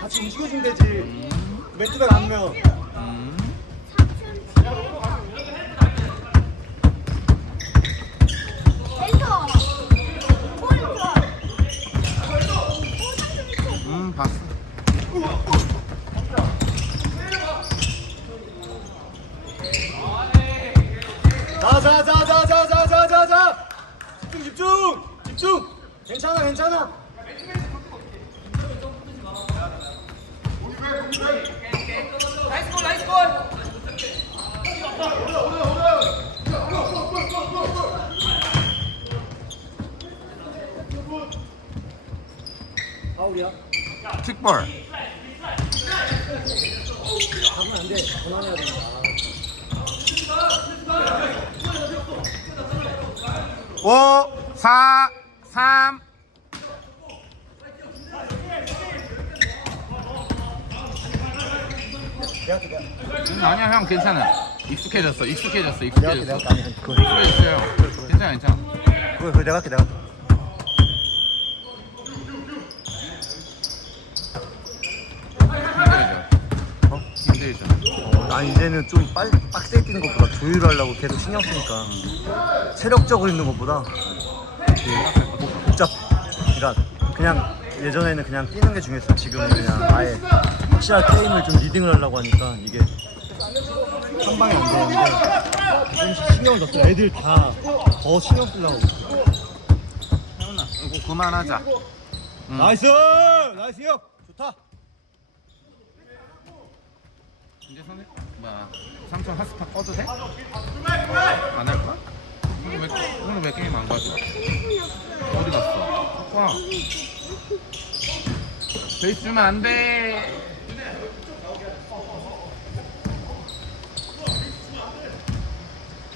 같이 움직여주면 되지. 멘트가 남면. 음. 킥볼. 가면 안 돼. 전환해야 된다. 5, 4, 3. 내가 내가 음, 아니야 형 괜찮아. 익숙해졌어. 익숙해졌어. 내가 익숙해졌어. 내가 아니 그거 익숙해졌어요. 괜찮아 괜찮아. 그거 그거 내가 할게 내가. 할게. 힘들죠. 어? 힘들죠. 어, 난 이제는 좀 빨리 빡세게 뛰는 것보다 조율하려고 계속 신경 쓰니까 체력적으로 있는 것보다 그 복- 복잡. 그러니까 그냥 예전에는 그냥 뛰는 게 중요했어. 지금은 그냥 아예 확실한 게임을 좀 리딩을 하려고 하니까 이게 한 방에 안 되는데 좀 신경을 더 써. 애들 다 더 신경 쓰려고. 태훈아 이거 그만하자. 응. 나이스! 나이스 형! 좋다! 이제 선생 뭐야 삼촌 핫스팟 꺼도 돼? 안할 거야? 오늘 왜 오늘 왜 게임 안 가져? 어디 갔어? 와. 베이스 주면 안 돼.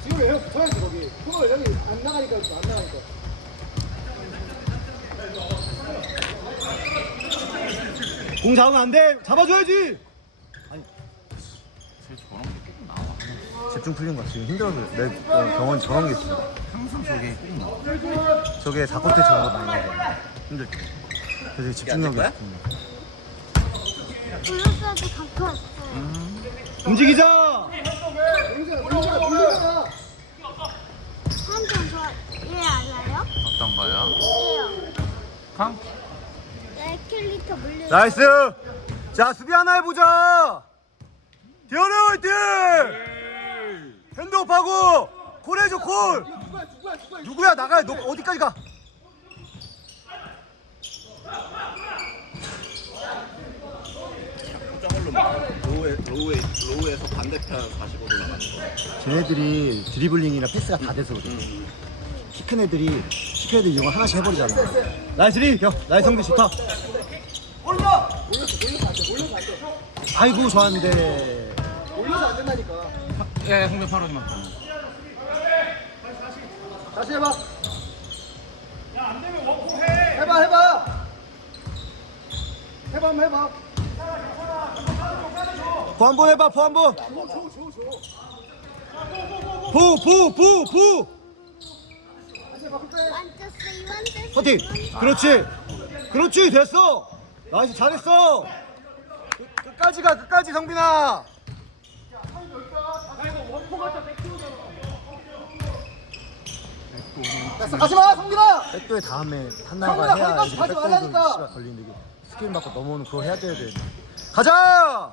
지금 형 붙어야지 거기 그거 여기 안 나가니까 안 나가니까 공 잡으면 안 돼! 잡아줘야지! 쟤 저런 게 꼭 나와. 집중 풀린 거 지금 힘들어서 내 어, 병원 저런 게 있어. 항상 저게 꼭 나와. 저게 사고 때 저런 거 많이 나와. 힘들 때. 그래서 집중력이 있습니다. 블루스도 갖고 왔어. 움직이자! 얘 알아요? 어떤 거요? 얘요. 킬리터 물려. 나이스! 자, 수비 하나 해보자! 디어네 화이팅! 핸드업하고! 콜 해줘, 콜! 누구야 누구야 누구야 누구야, 나가! 너 어디까지 가? 로우에, 로우에, 로우에서 반대편 45도 나가는 거. 쟤네들이 드리블링이나 패스가 다 돼서 그래. 키 큰 애들이, 키 큰 애들이 이거 하나씩 해버리잖아. 나이스 리! 형, 나이스 성대 좋다. 아이고, 좋았는데. 올려서 안 된다니까 예, 홍대 파로지 마. 다시 해봐 해봐 해봐 해봐 한번 해봐 부 한번 해봐, 부한 번! 부, 부, 부, 부! 완전 완전. 퍼팅! 그렇지! 그렇지! 됐어! 나이스, 잘했어! 끝- 끝까지 가, 끝까지, 성빈아! 됐어 가지마 성빈아 백도에 다음에 성민아, 한나가 해야 거기까지 이제 가지 백도도 말라니까. 씨가 걸리는데 이게 스크린 받고 넘어오는 그거 해야 돼야 돼. 가자!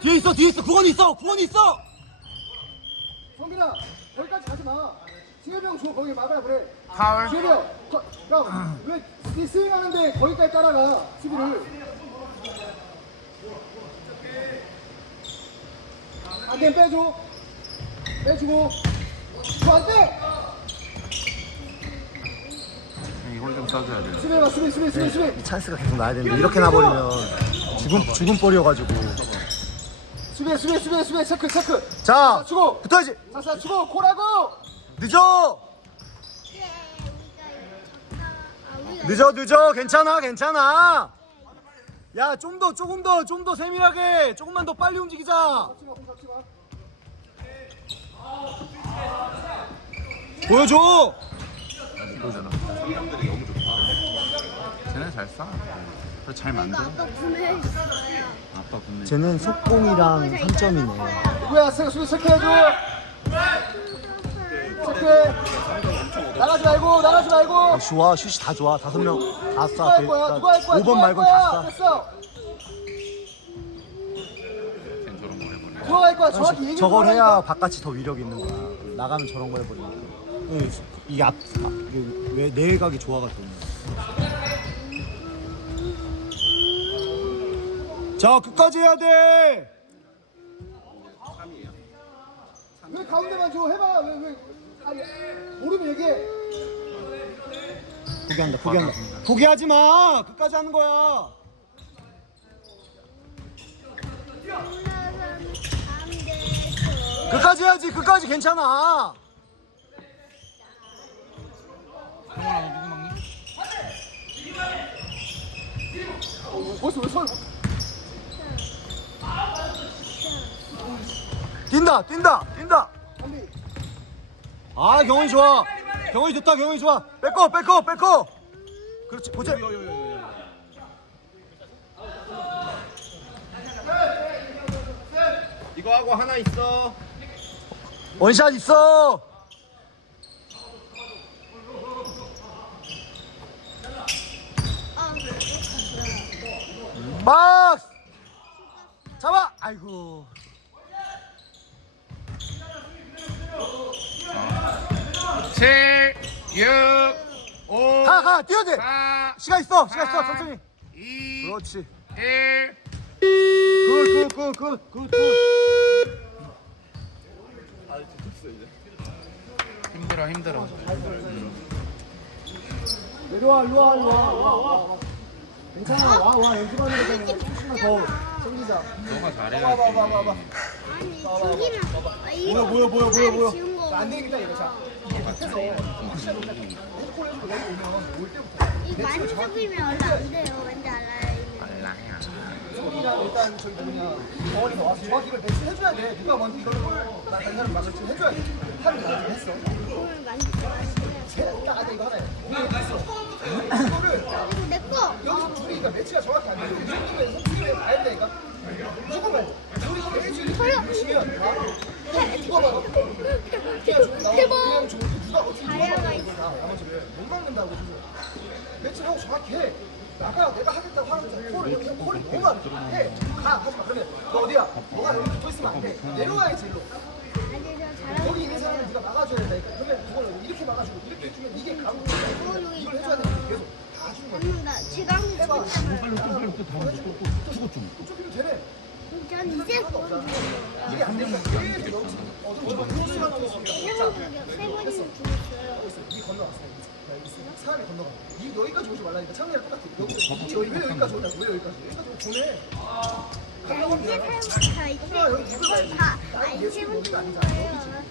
뒤에 있어, 뒤에 있어, 구원이 있어, 구원이 있어! 성빈아 거기까지 가지마 승엽이 형줘 거기 막아라 그래 파울. 승엽이 형야왜 스윙 하는데 거기까지 따라가 수비를 안돼 빼줘 빼주고 저안돼 이걸 좀 써줘야 돼. 수비해봐 수비 수비 수비 수비 이 찬스가 계속 나야 되는데 이렇게 나버리면 죽음, 죽음 볼이어가지고. 수비해 수비해 수비해 수비해 체크 체크 자, 주고 붙어야지! 자자 주고 콜하고 늦어! 늦어, 늦어! 괜찮아, 괜찮아! 야, 좀 더, 조금 더, 좀 더 세밀하게! 조금만 더 빨리 움직이자! 잡지마 잡지마 보여줘! 이거잖아. 쟤네 잘 쏴. 잘 만들어. 아까 구매했어요. 아빠 분내. 쟤는 속공이랑 3점이네. 누구야 세 수비 체크해줘 체크해 나가지 말고 나가지 말고 아, 좋아, 슛이 다 좋아. 다섯 명 다 누가 할 쏴. 거야 누가 할 거야 5번 누가 할 말곤 다 거야 쏴. 됐어 거야 정확히 얘기해 저걸. 해야 바깥이 더 위력이 있는 거야. 나가면 저런 거 해버리니까. 응, 이게 앞, 아, 이게 왜 내각이 좋아가지고. 자, 끝까지 해야 돼! 왜 가운데만 줘 해봐 왜 왜 아니 모르면 얘기해 포기한다, 포기한다. 포기하지 마! 끝까지 하는 거야! 끝까지 해야지, 끝까지 괜찮아! 뛴다, 뛴다, 뛴다! 아, 경원이 좋아! 경원이 좋다, 경원이 좋아! 뺏고, 뺏고, 뺏고! 그렇지, 보자. 이거 하고 하나 있어. 원샷 있어! 박스! 잡아! 아이고. 칠, 육, 오, 가, 가, 뛰어야 돼! 사, 시간 있어, 시간 있어, 사, 천천히. 이, 그렇지. 일. 굿, 굿, 굿, 굿, 굿, 굿. 힘들어 힘들어. 내려와 일로 와 일로 와, 와, 와. 괜찮아. 와와 연습하는 거잖아 조금만 더 챙기자. 너가 잘해야지. 아니 저기는 아, 이거 뭐야, 뭐야, 뭐야, 뭐야. 지운 거 안 되겠다 이거 자. 핸드폰 해주고 여기 오면 올 때부터. 이거 죽이면 원래 안 돼요. 왠지 알아요 알랑이야. 소리랑 일단 저기 뭐냐 덩어리가 와서 정확히 이걸 배치 해줘야 돼 누가 먼저 이걸 나 다른 사람 막을 좀 해줘야 돼 하는 거 나중에 했어 쟤딱 안돼 이거 하나야 오늘 했어 이거를 이거 내꺼 여기서 둘이 그러니까 매치가 정확히 안 돼. 이 정도면 선수에 가야 되니까. 무조건. 둘이 이거 매치 치면 다 누가 그냥 대박 누가 어떻게 누가. 다 나머지를 못 막는다고 매치를 하고 정확히 해. 나가 내가 하겠다고 하는데 콜을 형 콜이 너무 많아. 해. 가 하지 마. 그러면 너 어디야? 너가 여기 붙어 있으면 안 돼. 내려와야지 일로. 여기 있는 사람은 네가 막아줘야 된다니까. 그러면 그걸 이렇게 막아주고 이렇게 해주면 이게 가고 이걸. 해줘야 돼. 계속 다 주는 거야. 잡는다 제가 해봐. 죽었잖아요 빨리 또 빨리 또 다음 또 죽었 좀. 쫓기면 되네. 전 이제 그건 죽었어요 이게 안 되면 계속 여기서 어두운 거 시간 넘었어. 세번 죽여 세 번이나 죽었어요 이 건너갔어. 야, 여기 있어. 사람이 건너가. 이 여기까지 오지 말라니까. 창렬 똑같아. 여기 이 여기 왜 여기까지 오냐? 왜 여기까지? 여기까지 오면 보내. 자 이제 다 이제 그건 다 아이템은 죽은 거예요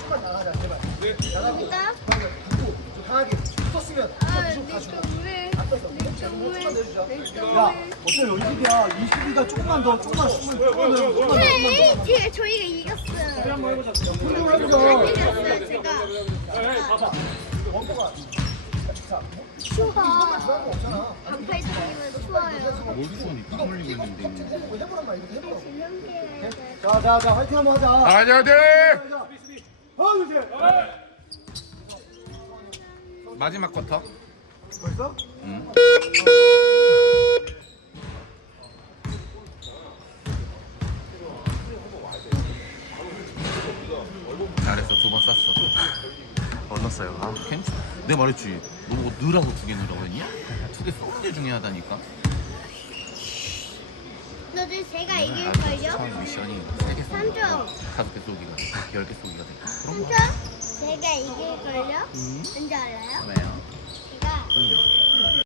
축하 나가자 제발. 여기다 방금 붙고 좀 강하게 붙었으면 아, 무조건 다 주고. 내 앞에서 점을 축하 내주자. 내 야, 어차피 여기 집이야. 이 수비가 조금만 더, 조금만, 조금만, 조금만, 더, 조금만. 네, 제- 저희가 이겼어요. 한번 안 해보자. 이겼어요, 제가. 원포가. 자, 추워. 없잖아. 반팔통이면 추워요. 뭘 주니까 안 흘리고 있는데. 자, 자, 자, 화이팅 한번 하자. 이제. 마지막 쿼터. 벌써? 응. 잘했어 두 번 쐈어. 못 넣었어요. 아. 괜찮. 내가 말했지. 너뭐 넣으라고 두 개 넣으라고 했냐? 두개 쏘는 게 중요하다니까. 너들 제가 이길걸요? 처음 미션이 세개 삼점. 다섯 개 쏘기가 열 개 쏘기가 돼. 그런 거. 삼촌? 제가 이길걸요? 왠지 알아요? 왜요? 제가 응.